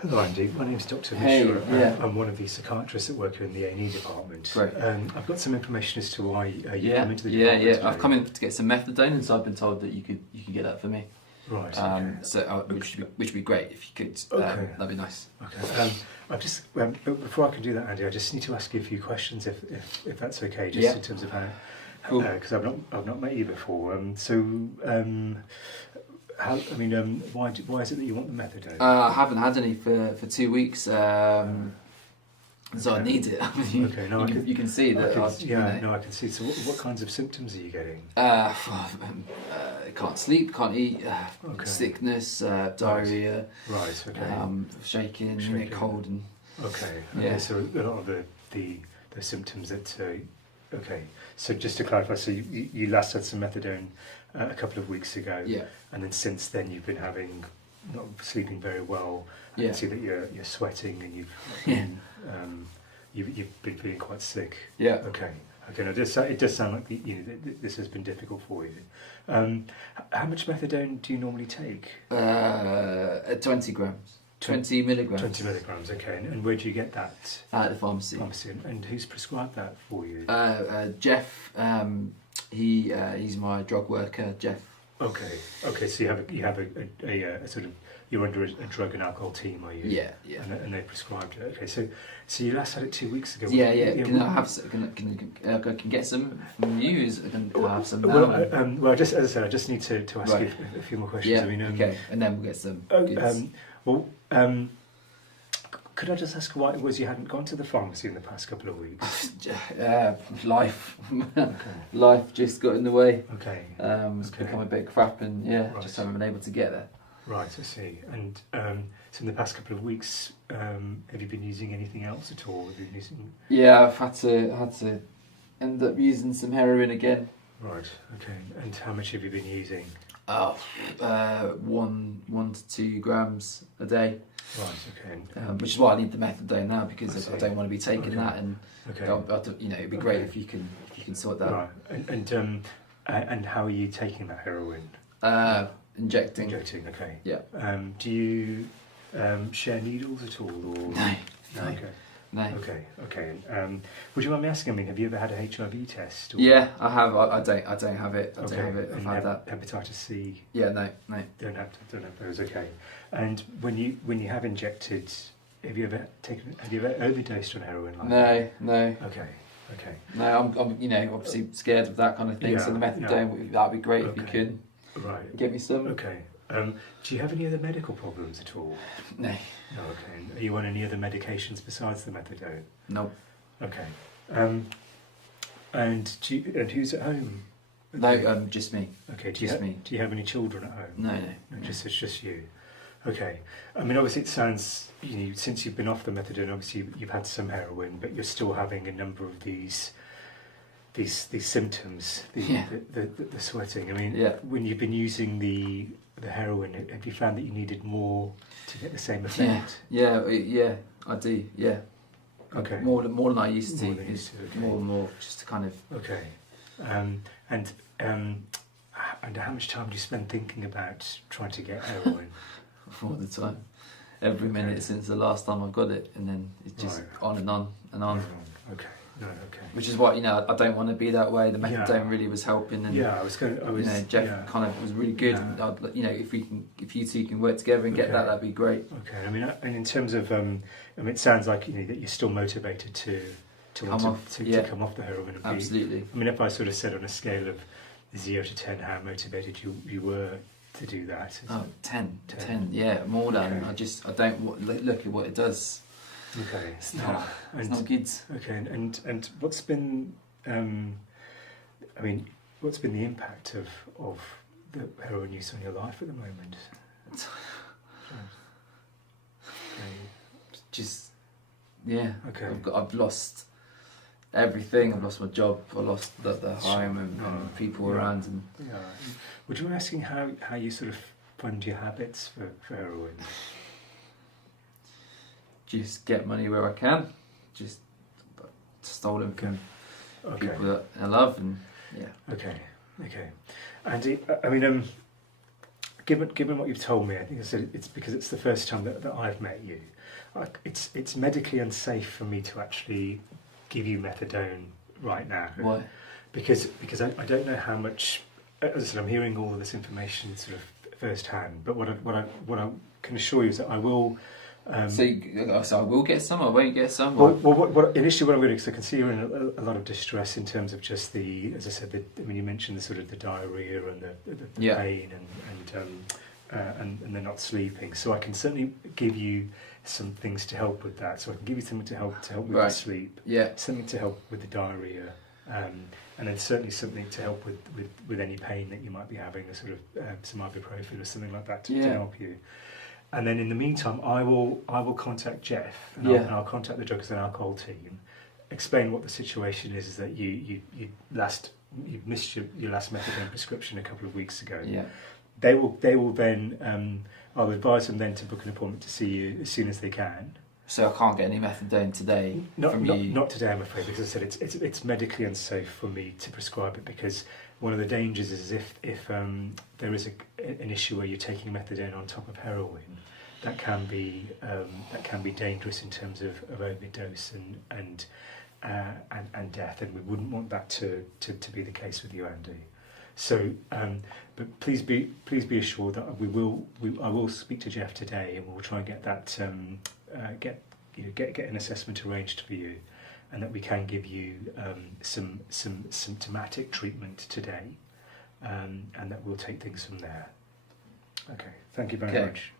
Hello Andy, my name's Dr. Hey, Mishra. yeah. I'm one of the psychiatrists that work in the A&E department. Great. I've got some information as to why you come into the yeah. department today. I've come in to get some methadone, and so I've been told that you could get that for me. Right. Okay. Which would be great if you could. Okay. That'd be nice. Okay. I've just but before I can do that, Andy, I just need to ask you a few questions, if that's okay, just in terms of how, because I've not met you before. Why is it that you want the methadone? I haven't had any for 2 weeks, so I need it. Okay, no, you can see that. I can see. So what kinds of symptoms are you getting? Can't sleep, can't eat, sickness, diarrhea, right. Okay. Shaking, cold, and okay. Yeah. So a lot of the symptoms that. Okay. So just to clarify, so you last had some methadone a couple of weeks ago. Yeah. And then since then you've been not sleeping very well. I can see that you're sweating and you've been feeling quite sick. Yeah. Okay. Okay. Now it does sound like this has been difficult for you. How much methadone do you normally take? 20 grams. 20 milligrams. 20 milligrams. Okay. And where do you get that? At the pharmacy. And who's prescribed that for you? Jeff. He's my drug worker, Jeff. Okay. Okay. So you have a sort of, you're under a drug and alcohol team, are you? Yeah. And they prescribed it. Okay. So you last had it 2 weeks ago. Yeah. Can I have? Can get some from you? Can I have some now? Well, just as I said, I just need to ask you a few more questions. Yeah. Okay. And then we'll get some. Could I just ask why it was you hadn't gone to the pharmacy in the past couple of weeks? Life. Okay. Life just got in the way. Okay. It's become a bit crap, and just haven't been able to get there. Right, I see. And so in the past couple of weeks, have you been using anything else at all? Have you been using... Yeah, I've had to end up using some heroin again. Right. Okay. And how much have you been using? 1 to 2 grams a day. Right. Okay. Which is why I need the methadone now, because I don't want to be taking that, and it'd be great if you can sort that. Right. And how are you taking that heroin? Injecting. Injecting. Okay. Yeah. Do you share needles at all, or No. Okay. No. Okay. Would you mind me asking? I mean, have you ever had a HIV test? Or... Yeah, I have. I don't have it. I don't have it. I've had that. Hepatitis C. Yeah, no. Don't have those. Okay. And when you have injected, have you ever overdosed on heroin? Like that? No. Okay. No, I'm obviously scared of that kind of thing. So the methadone, that'd be great if you can. Right. Get me some. Okay. Do you have any other medical problems at all? No. No. Okay. Are you on any other medications besides the methadone? No. Okay. And who's at home? No, just me. Okay. Me. Do you have any children at home? No. It's just you. Okay. I mean, obviously, it sounds since you've been off the methadone, obviously you've had some heroin, but you're still having a number of these symptoms, the sweating. I mean, when you've been using the heroin, have you found that you needed more to get the same effect? Yeah, I do. Yeah. Okay. More than I used to. Okay. More and more, just to kind of. Okay. And how much time do you spend thinking about trying to get heroin? All the time, every minute since the last time I got it, and then it's just on and on and on. Okay. No, okay. Which is what I don't want to be that way. The methadone really was helping, and Jeff kind of was really good. And if you two can work together and get that'd be great. Okay. I mean, and in terms of, it sounds like that you're still motivated to come off the heroin. And absolutely. I mean, if I sort of said on a scale of 0 to 10 how motivated you were to do that. 10. Yeah, more than. Okay. I don't look at what it does. Okay. It's not good. Okay, and what's been, what's been the impact of the heroin use on your life at the moment? Okay. I've lost everything. I've lost my job. I lost the home and people around. And would you mind asking how you sort of fund your habits for heroin? Just get money where I can. Just stolen from people that I love, and Okay. Andy, I mean, given what you've told me, I think I said it's because it's the first time that I've met you. It's medically unsafe for me to actually give you methadone right now. Why? Because I don't know how much. As I said, I'm hearing all of this information sort of firsthand. But what I can assure you is that I will. So I will get some. I won't get some. Initially, what I'm going to do, because I can see you're in a lot of distress in terms of just as I said, you mentioned the sort of the diarrhea and the pain and the not sleeping. So I can certainly give you some things to help with that. So I can give you something to help with the sleep. Yeah. Something to help with the diarrhea. And then certainly something to help with any pain that you might be having, a sort of some ibuprofen or something like that to help you. And then in the meantime, I will contact Jeff and I'll contact the drugs and alcohol team, explain what the situation is that you missed your last methadone prescription a couple of weeks ago. Yeah. They will then I'll advise them then to book an appointment to see you as soon as they can. So I can't get any methadone today from you? Not today, I'm afraid, because I said it's medically unsafe for me to prescribe it, because one of the dangers is if there is an issue where you're taking methadone on top of heroin, that can be dangerous in terms of overdose and death, and we wouldn't want that to be the case with you, Andy. So, but please be assured that I will speak to Jeff today, and we'll try and get that get an assessment arranged for you, and that we can give you some symptomatic treatment today, and that we'll take things from there. Okay, thank you very much.